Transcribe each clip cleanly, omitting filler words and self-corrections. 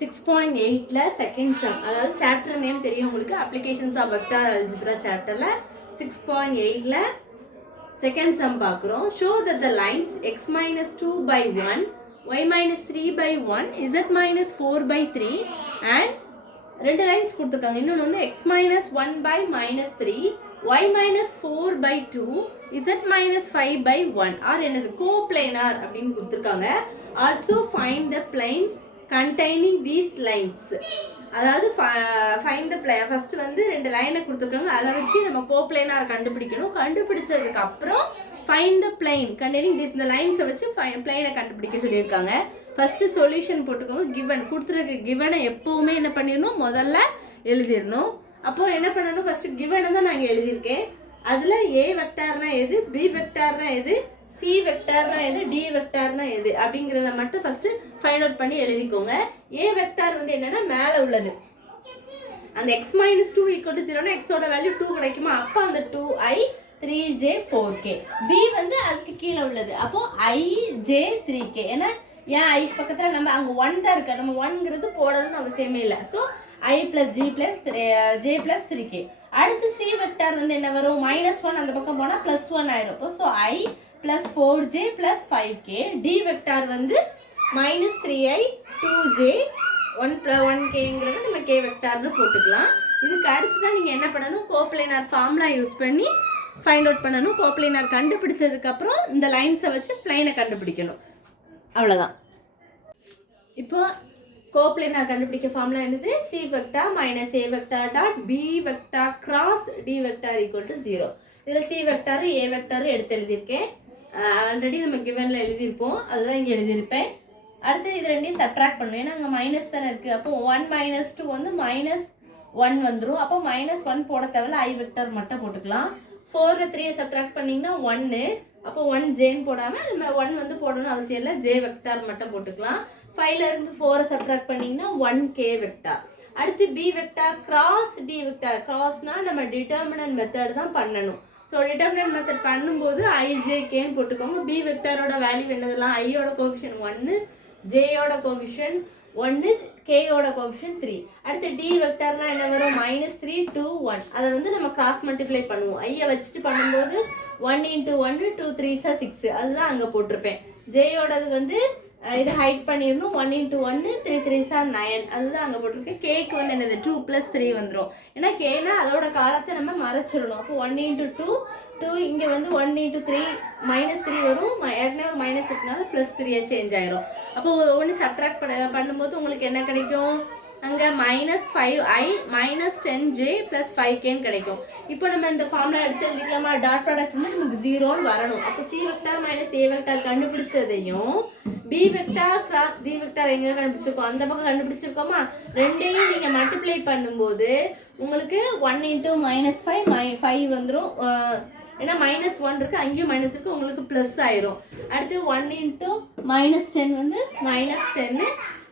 6.8ல second sum, அதாவது chapter name தெரியும் உங்களுக்கு, அப்ளிகேஷன்ஸ் ஆஃப் வெக்டார் அல்ஜிப்ரா சாப்டர்ல 6.8ல செகண்ட் சம் பார்க்குறோம். Show that the lines x minus 2 by 1, y minus 3 by 1, z minus 4 by 3 and ரெண்டு lines கொடுத்துருக்காங்க. இன்னொன்று வந்து x minus 1 by minus 3, y minus 4 by 2, z minus 5 by 1 R என்னது கோப்ளைனார் அப்படின்னு கொடுத்துருக்காங்க. Also find the plain containing these lines. அதாவது find the plain, first வந்து ரெண்டு லைனை கொடுத்துருக்காங்க, அதை வச்சு நம்ம கோப்ளைனார் கண்டுபிடிக்கணும். கண்டுபிடிச்சதுக்கு அப்புறம் find the plain containing these, இந்த லைன்ஸை வச்சு பிளைனை கண்டுபிடிக்க சொல்லியிருக்காங்க. ஃபர்ஸ்ட் சொல்யூஷன் போட்டுக்கோங்க. கிவன் கொடுத்துருக்க கிவனை எப்போவுமே என்ன பண்ணிடணும், முதல்ல எழுதிடணும். அப்போ என்ன பண்ணணும், ஃபர்ஸ்ட் கிவனை தான் நான் இங்கே எழுதியிருக்கேன். அதில் ஏ வெக்டார்னா எது, பி வெக்டார்னா எது, சி வெக்டார்னா எது, டி வெக்டார்னா எது அப்படிங்கிறத மட்டும் ஃபர்ஸ்ட் ஃபைண்ட் அவுட் பண்ணி எழுதிக்கோங்க. ஏ வெக்டார் வந்து என்னன்னா மேலே உள்ளது, அந்த எக்ஸ் மைனஸ் 2 ஈக்குவல் டு 0னா எக்ஸோட வேல்யூ 2 கிடைக்குமா, அப்போ அந்த 2i 3j 4k. பி வந்து அதுக்கு கீழே உள்ளது, அப்போ ij 3k. ஏன்னா ஏன் ஐ பக்கத்தில் நம்ம அங்கே 1 தான் இருக்கு, நம்ம 1ங்கிறது போடணும்னு அவசியமே இல்லை. So i + g + j + 3k. அடுத்து சி வெக்டார் வந்து என்ன வரும், -1 அந்த பக்கம் போனால் +1 ஆயிடும். So i + 4j + 5k. D vector வந்து -3i 2j 1k நம்ம k வெக்டார்னு போட்டுக்கலாம். இதுக்கு அடுத்து தான் நீங்கள் என்ன பண்ணணும், கோப்ளைனார் ஃபார்முலா யூஸ் பண்ணி ஃபைண்ட் அவுட் பண்ணணும். கோப்ளைனார் கண்டுபிடிச்சதுக்கப்புறம் இந்த லைன்ஸை வச்சு பிளைனை கண்டுபிடிக்கணும். அவ்வளோதான். இப்போ கோப்ளைனார் கண்டுபிடிக்க ஃபார்முலா என்னது, C vector minus A vector dot B vector cross D vector equal to 0. இதில் சி வெக்டார் ஏ வெக்டார் எடுத்து எழுதியிருக்கேன். ஆல்ரெடி நம்ம கிவனில் எழுதியிருப்போம், அதுதான் இங்கே எழுதியிருப்பேன். அடுத்து இது ரெண்டையும் சப்ட்ராக்ட் பண்ணுவேன், ஏன்னா அங்கே மைனஸ் தானே இருக்குது. அப்போ 1 - 2 வந்து -1 வந்துடும். அப்போ -1 போட தேவையில்ல, ஐ வெக்டார் மட்டும் போட்டுக்கலாம். 4 3 சப்ட்ராக்ட் பண்ணிங்கன்னா 1, அப்போ 1jன்னு போடாமல் நம்ம 1 வந்து போடணும்னு அவசியம் இல்லை, ஜே வெக்டார் மட்டும் போட்டுக்கலாம். 5ல இருந்து 4 சப்ட்ராக்ட் பண்ணிங்கன்னா 1k வெக்டார். அடுத்து B vector cross D vector. கிராஸ்னா நம்ம டிட்டர்மினன்ட் மெத்தட் தான் பண்ணணும். ஸோ டிட்டர்மினன்ட் மெத்தட் பண்ணும்போது ijkன்னு போட்டுக்கோங்க. பி வெக்டாரோட வேல்யூ என்னதெல்லாம், ஐயோட கோஎஃபிஷியன்ட் 1, ஜேயோட கோஎஃபிஷியன்ட் 1, கேயோட கோஎஃபிஷியன்ட் 3. அடுத்து டி வெக்டார்னா என்ன வரும், -3 2 1. அதை வந்து நம்ம கிராஸ் மல்டிப்ளை பண்ணுவோம். ஐயை வச்சுட்டு பண்ணும்போது 1 × 1 2 3s 6, அதுதான் அங்கே போட்டிருப்பேன். ஜேயோடது வந்து இதை ஹைட் பண்ணிடணும், 1 × 1 3 3s 9, அதுதான் அங்கே போட்டிருக்கேன். கேக்கு வந்து என்னது 2 + 3 வந்துடும். ஏன்னா கேனா அதோட காலத்தை நம்ம மறைச்சிடணும். அப்போ 1 × 2 2, இங்கே வந்து 1 × 3 -3 வரும். ஏற்கனவே மைனஸ் இருக்கனால +3 சேஞ்ச் ஆயிரும். அப்போ ஒன்று சப்ட்ராக்ட் பண்ணும்போது உங்களுக்கு என்ன கிடைக்கும், அங்கே -5i -10j + 5kன்னு கிடைக்கும். இப்போ நம்ம இந்த ஃபார்முலா எடுத்து எழுதிக்கலாமா, டாட் ப்ராடக்ட் வந்து நமக்கு 0ன்னு வரணும். அப்போ C vector minus A vector கண்டுபிடிச்சதையும் B vector cross D vector எங்கே கண்டுபிடிச்சிருக்கோம், அந்த பக்கம் கண்டுபிடிச்சிருக்கோமா, ரெண்டையும் நீங்கள் மல்டிப்ளை பண்ணும்போது உங்களுக்கு 1 × -5 வந்துடும். ஏன்னா -1 இருக்குது, அங்கேயும் மைனஸ் இருக்குது, உங்களுக்கு ப்ளஸ் ஆயிரும். அடுத்து 1 × -10 வந்து -10,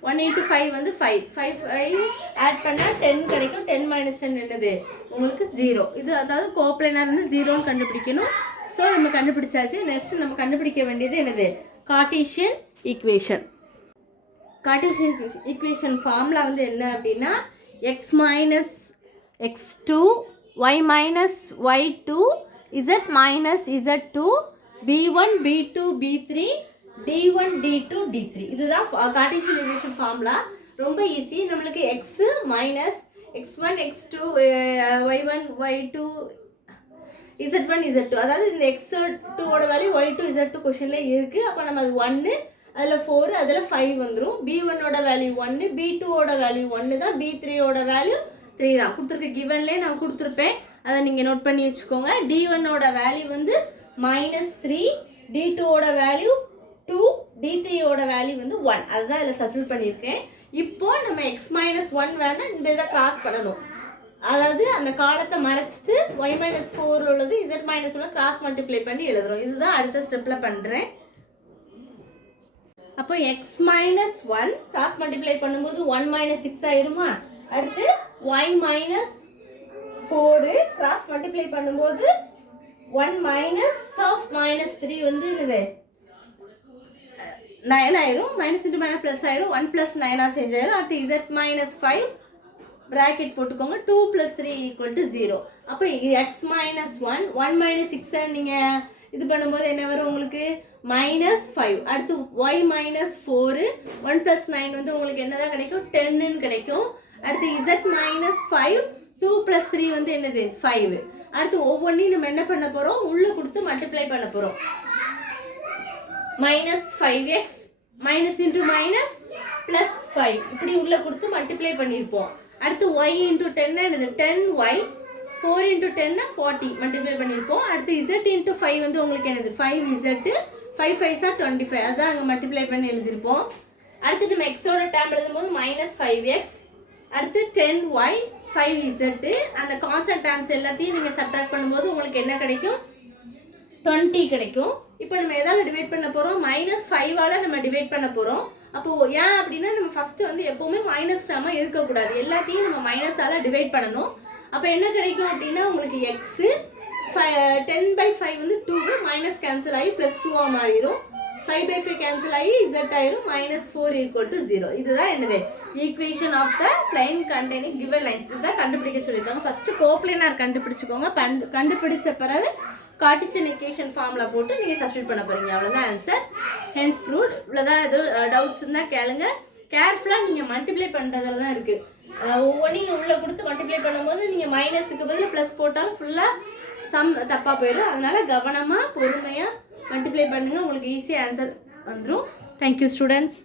1 × 5 வந்து 5 ஆட் பண்ணால் 10 கிடைக்கும். 10 - 10 என்னது உங்களுக்கு 0. இது அதாவது கோப்ளைனார் வந்து 0ன்னு கண்டுபிடிக்கணும். ஸோ நம்ம கண்டுபிடிச்சாச்சு. நெக்ஸ்ட் நம்ம கண்டுபிடிக்க வேண்டியது என்னது, Cartesian equation. Cartesian equation formula வந்து என்ன அப்படின்னா, x minus x2 y minus y2 z minus z2 b1 b2 b3 d1 d2 d3. இதுதான் கார்ட்டீசியன் ஈக்குவேஷன் ஃபார்முலா. ரொம்ப ஈஸி. நம்மளுக்கு x minus x1 x2 y1 y2 z1 z2, அதாவது இந்த x2ஓட value y2 z2 கொஷனில் இருக்குது. அப்போ நம்ம அது 1, அதில் 4, அதில் 5 வந்துடும். b1ஓட வேல்யூ 1, b2ஓட வேல்யூ 1 தான், b3ஓட வேல்யூ 3 தான். கொடுத்துருக்க கிவன்லேயே நான் கொடுத்துருப்பேன், அதை நீங்கள் நோட் பண்ணி வச்சுக்கோங்க. d1ஓட வேல்யூ வந்து -3, d2ஓட வேல்யூ 2, d3ஓட வேல்யூ வந்து 1. அதுதான் இதில் சப்ஸ்டிட்யூட் பண்ணியிருக்கேன். இப்போ நம்ம x - 1 வேணால் இந்த இதை கிராஸ் பண்ணணும். அதாவது அந்த காலத்தை மறைச்சிட்டு y - 4 உள்ளது z - 1 கிராஸ் மல்டிப்ளை பண்ணி எழுதுறோம். இதுதான் அடுத்த ஸ்டெப்பில் பண்ணுறேன். அப்போ x - 1 கிராஸ் மல்டிப்ளை பண்ணும்போது 1 - 6 ஆயிருமா. அடுத்து y - 4 கிராஸ் மல்டிப்ளை பண்ணும்போது 1 - -3 வந்து என்னது 9 ஆயிரும், மைனஸ் இன்ட்டு மைனஸ் ப்ளஸ் ஆயிரும், 1 + 9 சேஞ்ச் ஆயிரும். அடுத்து z - 5 ப்ராக்கெட் போட்டுக்கோங்க, 2 + 3 = 0. அப்போ x - 1 1 - 6 நீங்கள் இது பண்ணும்போது என்ன வரும் உங்களுக்கு -5. அடுத்து y - 4 1 + 9 வந்து உங்களுக்கு என்னதான் கிடைக்கும் 10ன்னு கிடைக்கும். அடுத்து z - 5 2 + 3 வந்து என்னது 5. அடுத்து ஒவ்வொன்றையும் நம்ம என்ன பண்ண போகிறோம் உள்ளே கொடுத்து மல்டிப்ளை பண்ண போகிறோம். -5x minus into minus plus 5 இப்படி உள்ளே கொடுத்து மல்டிப்ளை பண்ணியிருப்போம். அடுத்து y × 10 என்னது 10y 4 × 10 40 மல்டிப்ளை பண்ணியிருப்போம். அடுத்து z × 5 வந்து உங்களுக்கு என்னது 5z 5 5s 25 அதான் அங்கே மல்டிப்ளை பண்ணி எழுதியிருப்போம். அடுத்து நம்ம எக்ஸோட டேம் எழுதும்போது -5x அடுத்து 10y 5z அந்த கான்ஸ்டன்ட் டேர்ம்ஸ் எல்லாத்தையும் நீங்கள் சப்ட்ராக்ட் பண்ணும்போது உங்களுக்கு என்ன கிடைக்கும் 20 கிடைக்கும். இப்போ நம்ம எதாவது டிவைட் பண்ண போகிறோம் -5ஆல் நம்ம டிவைட் பண்ண போகிறோம். அப்போது ஏன் அப்படின்னா நம்ம ஃபஸ்ட்டு வந்து எப்போவுமே மைனஸ் டேர்மாக இருக்கக்கூடாது, எல்லாத்தையும் நம்ம மைனஸால் டிவைட் பண்ணணும். அப்போ என்ன கிடைக்கும் அப்படின்னா உங்களுக்கு எக்ஸு 10/5 வந்து 2 மைனஸ் கேன்சல் ஆகி +2 மாறிடும். 5/5 கேன்சல் ஆகி z ஆயிரும் -4 = 0. இதுதான் என்னது equation of the plane containing given lines. இதுதான் கண்டுபிடிக்க சொல்லியிருக்காங்க. ஃபஸ்ட்டு கோப்ளைனார் கண்டுபிடிச்சிக்கோங்க. கண்டுபிடிச்ச பிறகு கார்ட்டீசியன் ஈக்குவேஷன் ஃபார்முலா போட்டு நீங்கள் சப்ஸ்டியூட் பண்ண போகிறீங்க. அவ்வளோதான் ஆன்சர். Hence proved. இவ்வளோதான். எதுவும் டவுட்ஸ் இருந்தால் கேளுங்க. கேர்ஃபுல்லாக நீங்கள் மல்டிப்ளை பண்ணுறதுல தான் இருக்குது. ஒவ்வொன்றையும் உள்ளே கொடுத்து மல்டிப்ளை பண்ணும்போது நீங்கள் மைனஸுக்கு பதில் ப்ளஸ் போட்டாலும் ஃபுல்லாக சம் தப்பாக போயிடும். அதனால் கவனமாக பொறுமையாக மல்டிப்ளை பண்ணுங்கள், உங்களுக்கு ஈஸியாக ஆன்சர் வந்துடும். Thank you students.